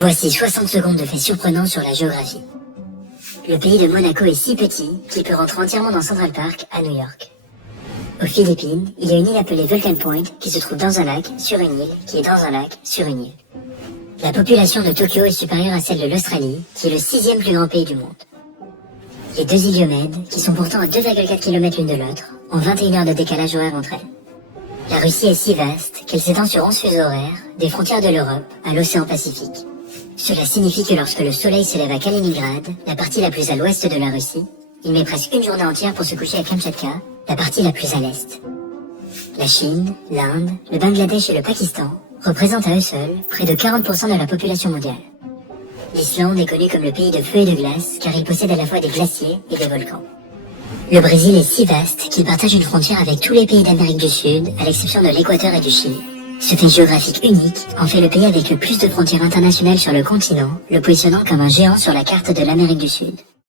Voici 60 secondes de faits surprenants sur la géographie. Le pays de Monaco est si petit qu'il peut rentrer entièrement dans Central Park à New York. Aux Philippines, il y a une île appelée Vulcan Point qui se trouve dans un lac, sur une île, qui est dans un lac, sur une île. La population de Tokyo est supérieure à celle de l'Australie, qui est le 6e plus grand pays du monde. Les deux îles Diomèdes, qui sont pourtant à 2,4 km l'une de l'autre, ont 21 heures de décalage horaire entre elles. La Russie est si vaste qu'elle s'étend sur 11 fuseaux horaires, des frontières de l'Europe à l'océan Pacifique. Cela signifie que lorsque le soleil se lève à Kaliningrad, la partie la plus à l'ouest de la Russie, il met presque une journée entière pour se coucher à Kamchatka, la partie la plus à l'est. La Chine, l'Inde, le Bangladesh et le Pakistan représentent à eux seuls près de 40% de la population mondiale. L'Islande est connue comme le pays de feu et de glace car il possède à la fois des glaciers et des volcans. Le Brésil est si vaste qu'il partage une frontière avec tous les pays d'Amérique du Sud, à l'exception de l'Équateur et du Chili. Ce fait géographique unique en fait le pays avec le plus de frontières internationales sur le continent, le positionnant comme un géant sur la carte de l'Amérique du Sud.